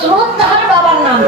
শ্রদ্ধার বাবার নাম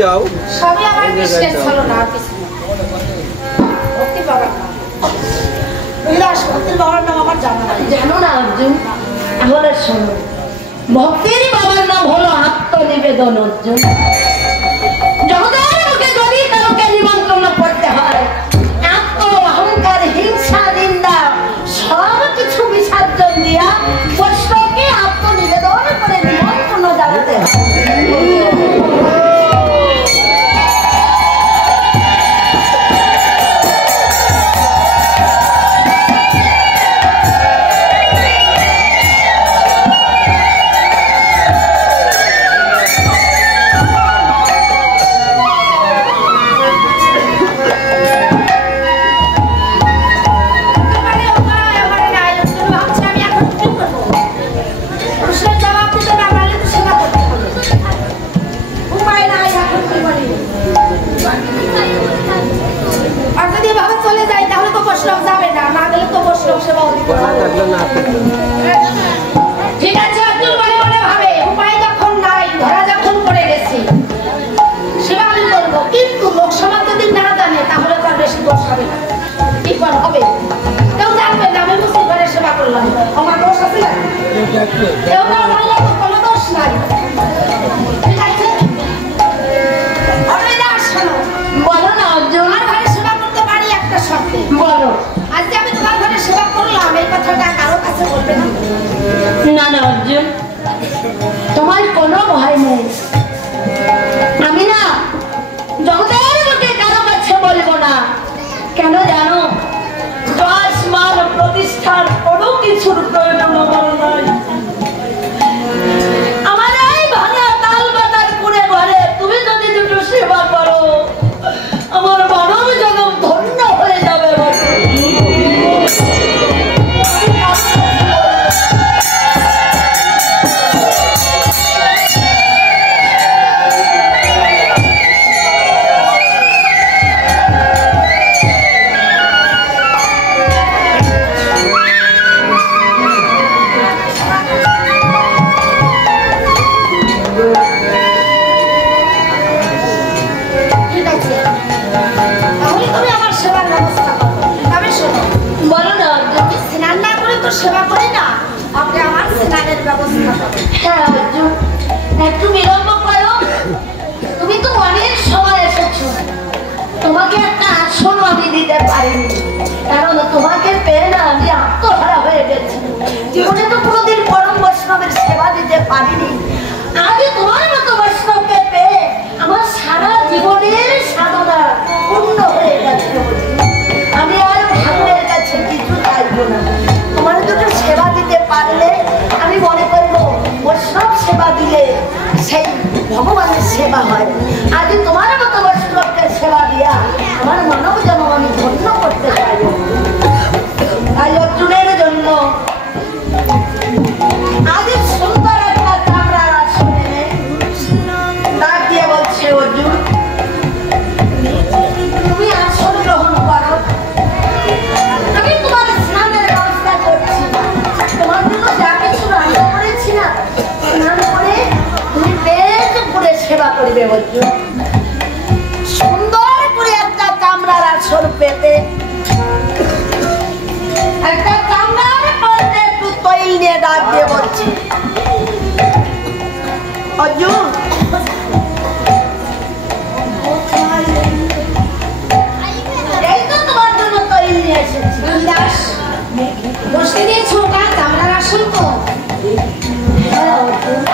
যাও সবই আমার বিশ্বাস হলো না কিছু ভক্তি বাবার নাম বিলাস ভক্তির বাবার নাম আমার জানা নাই জানো না অর্জুন তাহলে শোনো ভক্তির বাবার নাম হলো আত্মনিবেদন অর্জুন জগতের মুখে যদি কাউকে নিমন্ত্রণ করতে হয় আত্ম অহংকার হিংসা নিন্দা সব কিছু বিসর্জন দিয়া বৈষ্ণবকে আত্মনিবেদন করে নিমন্ত্রণ জানাতে হয় ঠিক আছে অর্জুন মনে মনে ভাবে উপায় যখন নাই ধরা যখন পড়ে গেছি সেবা আমি করবো কিন্তু লোকসভা যদি না জানে তাহলে তার বেশি দোষ হবে না কি করে হবে কেউ জানবে না আমি মুসলিম ঘরে সেবা করলাম আমার দোষ আছে না কেউ না জানলে তো কোনো দোষ নাই ঠিক আছে বলো না অর্জুন আমার ঘরে সেবা করতে পারি একটা শর্তে বলো আজকে আমি তোমার ঘরে সেবা করলাম এই কথাটা কারো কাছে বলবে না না না অর্জুন তোমার কোনো ভয় নেই আমি না জগতের মুখে কারো কাছে বলবো না কেন জানো 10 মান প্রতিষ্ঠার কোনো কিছুর প্রয়োজন আমার নাই আমার এই ভাঙা তাল বাতার পুরে ঘরে তুমি যদি দুটো সেবা করো আমার মানব জনম ধন্য হয়ে যাবে সেবা করি না আপনি আমার স্নানের ব্যবস্থা করেন হ্যাঁ অর্জুন একটু বিলম্ব করো তুমি তো অনেক সময় এসেছো তোমাকে একটা আসনও আমি দিতে পারিনি কারণ তোমাকে পেয়ে না আমি আত্মহারা হয়ে গেছি জীবনে তো কোনোদিন পরম বৈষ্ণবের সেবা দিতে পারিনি আজ তোমার মতো বৈষ্ণবকে পেয়ে আমার সারা জীবনের সাধনা পূর্ণ হয়ে গেছে আমি আর ঠাকুরের কাছে কিছু চাইবো না তোমার দুটো সেবা দিতে পারলে আমি মনে করবো বৈষ্ণব সেবা দিলে সেই ভগবানের সেবা হয় আজ তোমার মতো বৈষ্ণবকে সেবা দিয়া আমার মানব জন্ম আমি ধন্য করতে পারবো তাই অর্জুনের জন্য আজ সুন্দর একটা চামড়ার আসনে ডাক দিয়ে বলছে অর্জুন তুমি আসন গ্রহণ করো আমি তোমার স্নানের ব্যবস্থা করছি দাস বসে দিয়েছো ওটা চামড়ার আসল তো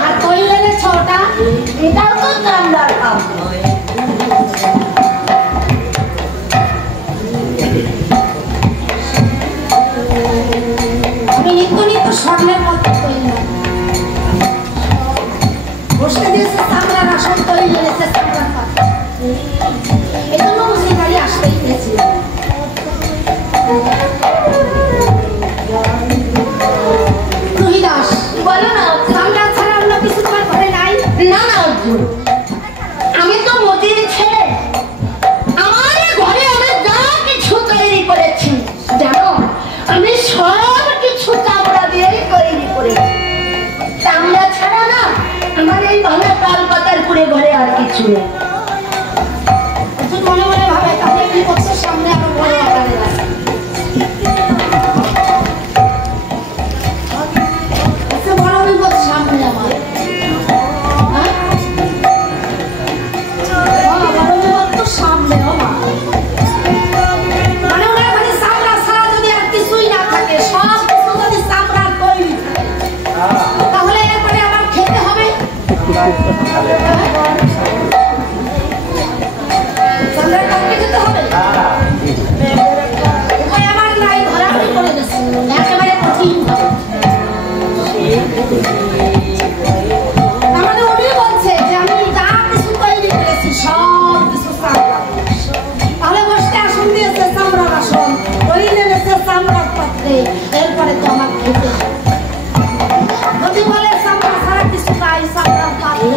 আর তৈরি এনেছো ওটা এটাও তো চামড়ার কাপ আমি নিত্য নিত্য স্বর্ণের মতো তৈরি বসে দিয়েছে চামড়ার আসল তৈরি এনেছে চামড়ার কাপ এজন্য বুঝি গাড়ি আসতেই দিয়েছি রোহিদাস বলো না চামড়া ছাড়া অন্য কিছু তোমার ঘরে নাই না না অর্জুন আমি তো মতির ছেলে আমার ঘরে আমি যা কিছু তৈরি করেছি জানো আমি সব কিছু চামড়া দিয়েই তৈরি করেছি চামড়া ছাড়া না আমার এই ভাঙা তাল পাতার পুরে ঘরে আর কিছু নেই মনে মনে ভাবে তাহলে কি করছে সামনে আমার বড় আকারে আছে বড় বিপদ সামনে আমার বড় বিপদ তো সামনে মানে ওনার মানে চামড়া ছাড়া যদি আর কিছুই না থাকে সব কিছু যদি চামড়ার তৈরি তাহলে এরপরে আমার খেতে হবে এরপরে তো আমার খেতে যদি বলে চামড়া ছাড়া কিছু নাই চামড়ার পাত্রে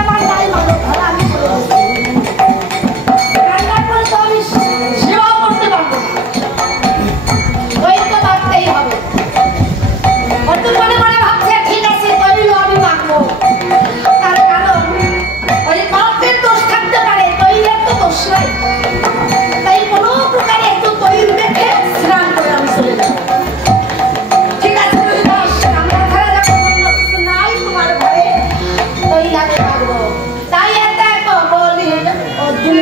আমার নাই ভালো ভালো আমি রান্নার পরে তো আমি সেবা করতে পারবো ওই তো ভাবতেই হবে অর্জুন মনে মনে ভাবছে ঠিক আছে তৈরিও আমি মাখবো তার কারণ ওই পাপের দোষ থাকতে পারে তৈরির তো দোষ নাই তাই কোনো প্রকারে একটু তৈরি দেখে স্নান করে আমি চলে যাবো ঠিক আছে আমরা ছাড়া যখন অন্য কিছু নাই তোমার ঘরে তৈরি আমি মাখবো তাই একটা বলি অর্জুন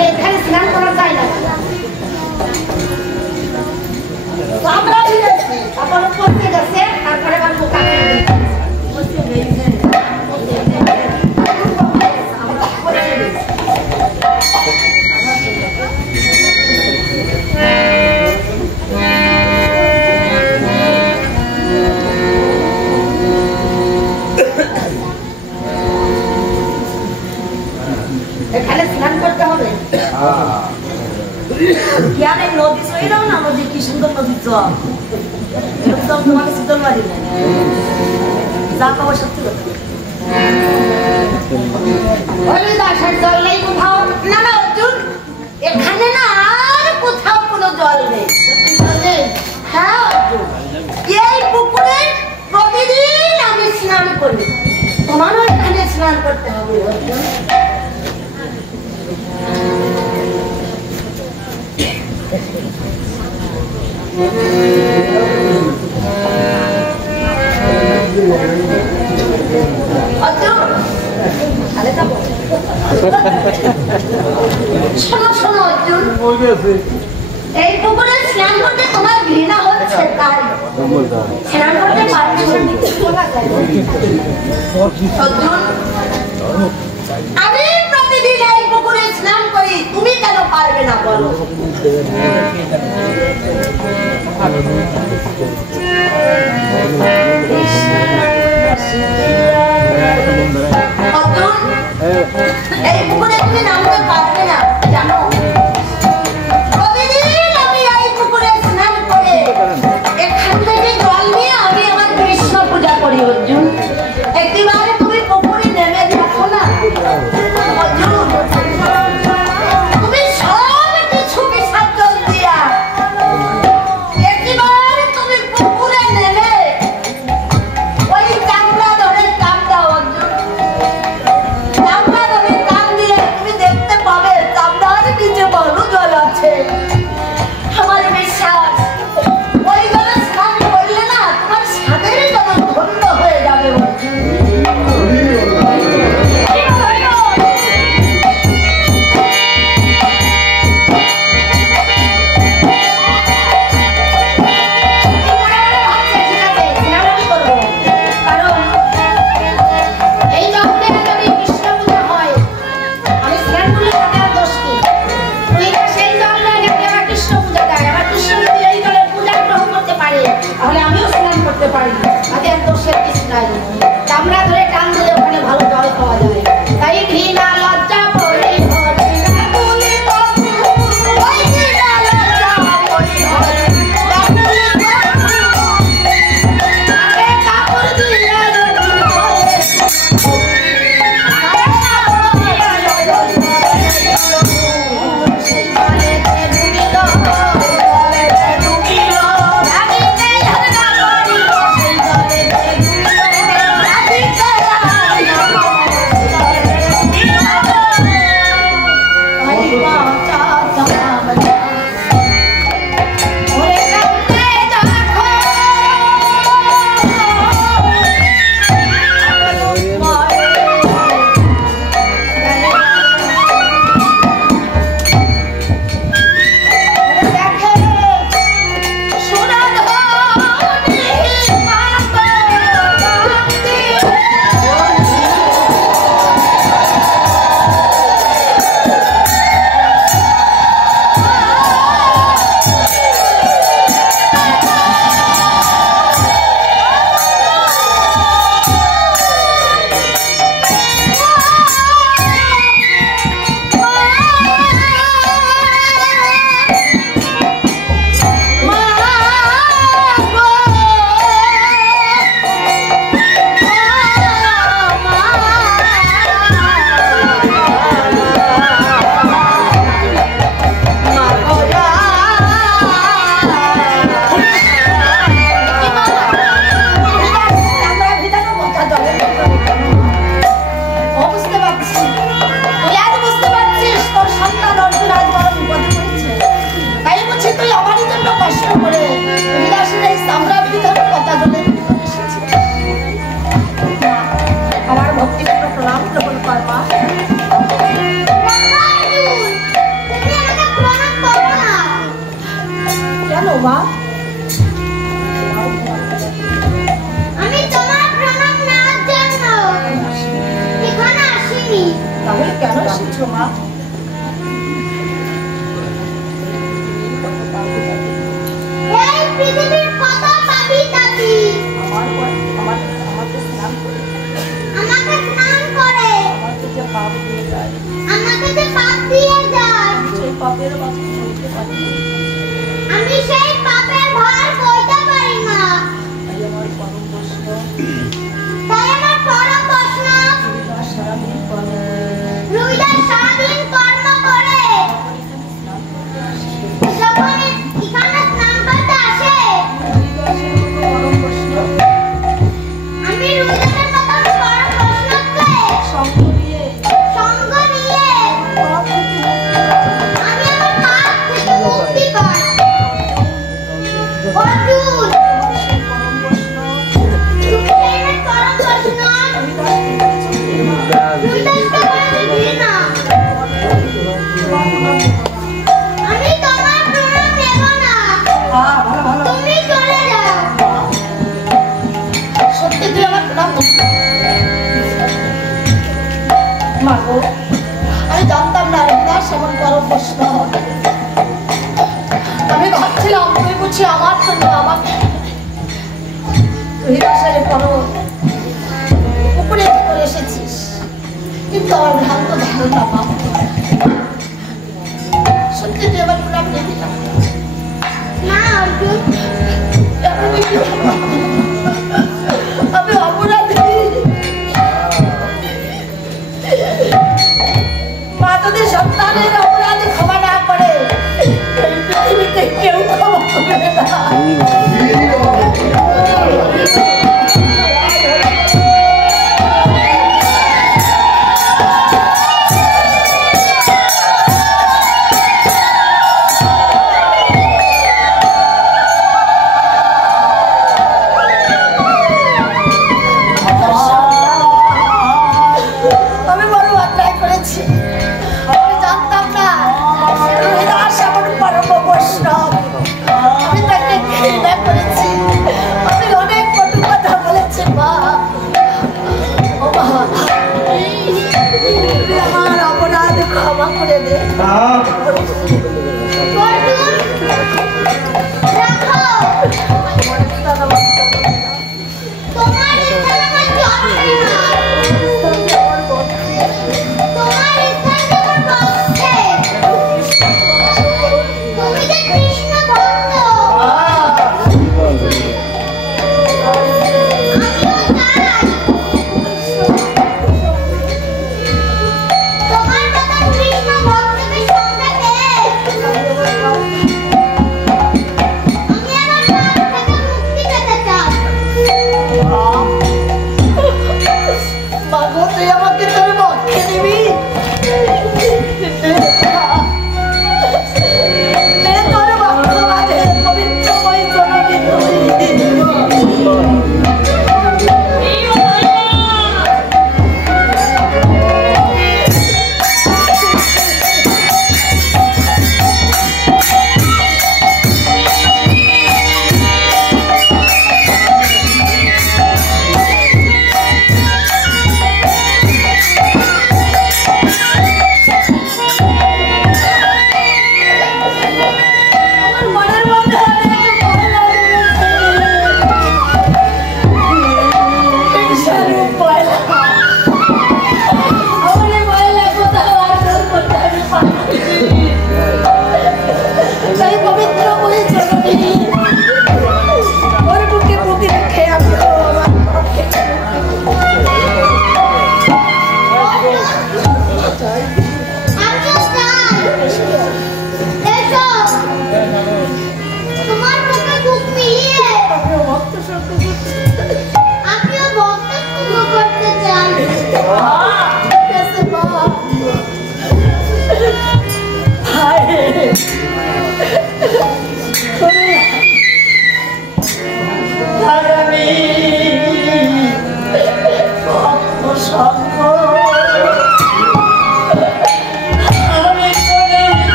এখানে স্নান করা যায় না আমরা ভিজেছি তারপরে পড়তে গেছে তারপরে আমার পোকা এখানে স্নান করতে হবে জ্ঞানে নদী সইরাও না নদী কি সুন্দর নদী চল এরকম তোমাকে সুন্দর বাড়ি না যা পাবো সত্যি কথা ওই দাসের জল নেই কোথাও না না অর্জুন এখানে না আর কোথাও কোনো জল নেই হ্যাঁ অর্জুন এই পুকুরে প্রতিদিন আমি স্নান করি তোমারও এখানে স্নান করতে হবে অর্জুন শোনো শোনো অর্জুন এই পুকুরে স্নান করতে তোমার ঘৃণা হচ্ছে বলছে তাই স্নান করতে পারছো আমি প্রতিদিন এই পুকুরে স্নান করি, তুমি কেন পারবে না বলো? এই পুকুরে তুমি নামতে পারবে না জানো? প্রতিদিন আমি এই পুকুরে স্নান করে এখান থেকে জল নিয়ে আমি আমার কৃষ্ণ পূজা করি অর্জুন। একটিবারে তুমি পুকুরে নেমে দেখো না অর্জুন, তুমি সব কিছু বিসর্জন দিয়া একটিবারে তুমি পুকুরে নেমে ওই চামড়া ধরে টান দাও অর্জুন। চামড়া ধরে টান দিলে তুমি দেখতে পাবে চামড়ার নিচে বড় জল আছে। আমার বিশ্বাস ওই জলে স্নান করলে না তোমার স্বাদের জল ধন্য হয়ে যাবে অর্জুন। চামড়া ধরে টান দিলে ওখানে ভালো জল পাওয়া যায়। তাই ঘৃণা লজ্জা পড়ে মুক্তি মাগো, আমি জানতাম না হরিদাস এমন বড় প্রশ্ন হবে। আমি ভাবছিলাম তুই বুঝি আমার জন্য আমাকে হরিদাসের বড় উপরে করে এসেছিস, কিন্তু আমার ভ্রান্ত ধারণা মা সত্যি তুই এবার গোলাপ নিয়ে দিলাম না অর্জুন, আমি অপরাধী। মা যদি সন্তানের অপরাধী ক্ষমা না করে এই পৃথিবীতে কেউ ক্ষমা করবে না।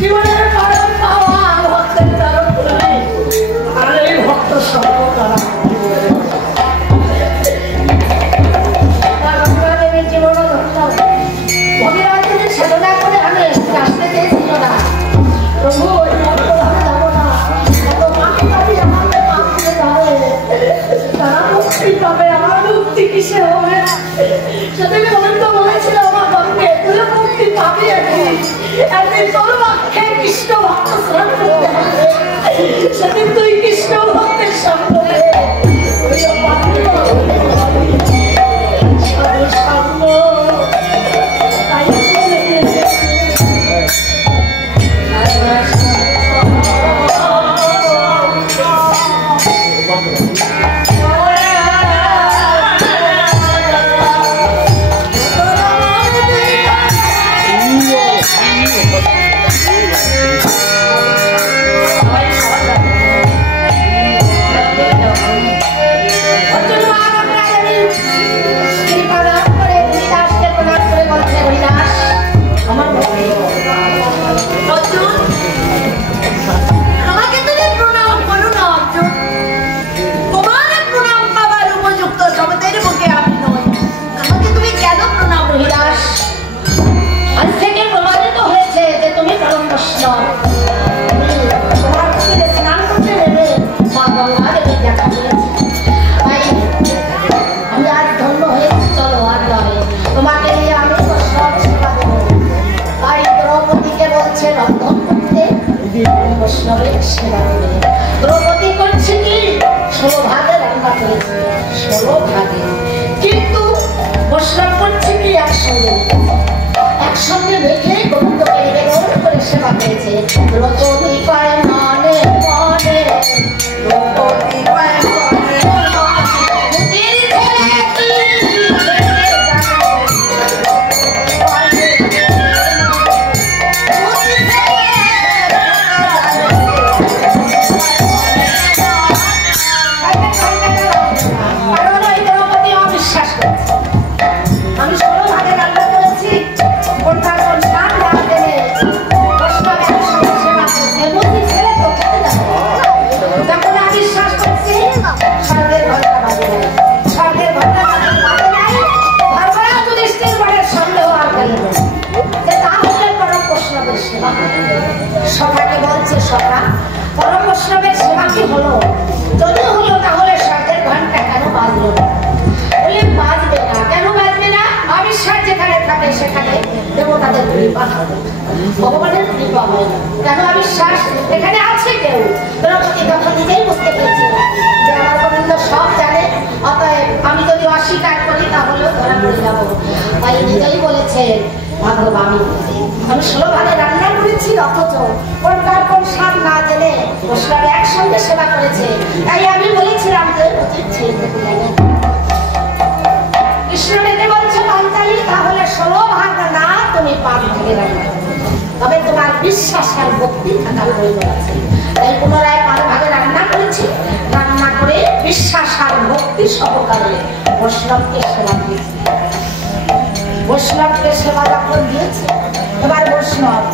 জীবনের পরম পাওয়া ভক্তের দ্রৌপদী করছে কি 16 ভাগে রান্না করেছে, 16 ভাগে, কিন্তু বৈষ্ণব করছে কি একসঙ্গে মেখে গোবিন্দকে নিবেদন করে সেবা করেছে। দ্রৌপদী কয় মনে মনে, দ্রৌপদী কয় মনে সভাকে বলছে সভা পরম বৈষ্ণবের সেবা কি হলো? যদি হলো তাহলে স্বর্গের ঘন্টা কেন বাজলো না? বলে বাজবে না। কেন বাজবে না? অবিশ্বাস যেখানে থাকে সেখানে দেবতাদের কৃপা হবে, ভগবানের কৃপা হয় না। কেন অবিশ্বাস? এখানে আছে কেউ। দ্রৌপদী তখন নিজেই বুঝতে পেরেছে যে আমার গোবিন্দ সব জানে, অতএব আমি যদি অস্বীকার করি তাহলেও ধরা পড়ে যাবো। তাই নিজেই বলেছে ভগবান আমি 16 ভাগে রান্না করেছি, অথচ কোনটার কোন স্বাদ না জেনে বৈষ্ণব একসঙ্গে সেবা করেছে। তাই আমি বলেছিলাম যে কৃষ্ণ ডেকে বলছে পাঞ্চালী তাহলে 16 ভাগ না তুমি 5 ভাগে রান্না করো, তবে তোমার বিশ্বাস আর ভক্তি থাকা প্রয়োজন আছে। তাই পুনরায় 5 ভাগে রান্না করেছি, রান্না করে বিশ্বাস আর ভক্তি সহকারে বৈষ্ণবকে সেবা দিয়েছি। বৈষ্ণবকে সেবা যখন দিয়েছে এবার বৈষ্ণব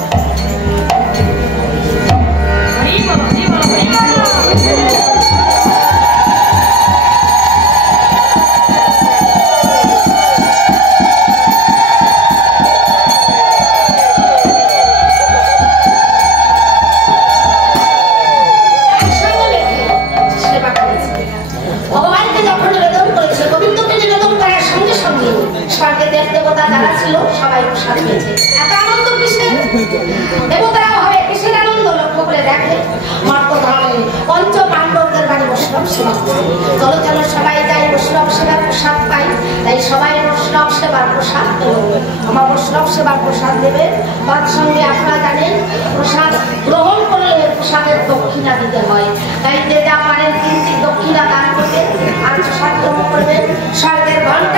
ভগবানকে যখন নিবেদন করেছে, গোবিন্দকে নিবেদন করার সঙ্গে সঙ্গে স্বর্গে দেবতা যারা ছিল সবাই প্রসাদ পেয়েছে। এত আনন্দ কৃষ্ণের, দেবতারাও হবে কৃষ্ণের আনন্দ লক্ষ্য করে দেখে মর্তধামে পঞ্চ পাণ্ডবদের বাড়ি বৈষ্ণব সেবা করে। চলো চলো সবাই যাই বৈষ্ণব সেবার প্রসাদ পাই। তাই সবাই বৈষ্ণব সেবার প্রসাদ পেল। আমার বৈষ্ণব সেবার প্রসাদ দেবে, তার সঙ্গে আপনারা জানেন প্রসাদ গ্রহণ করলে প্রসাদের দক্ষিণা দিতে হয়। তাই যে যা পারেন কিঞ্চিৎ দক্ষিণা দান করবে আর প্রসাদ গ্রহণ করবেন। স্বর্গের ঘন্টা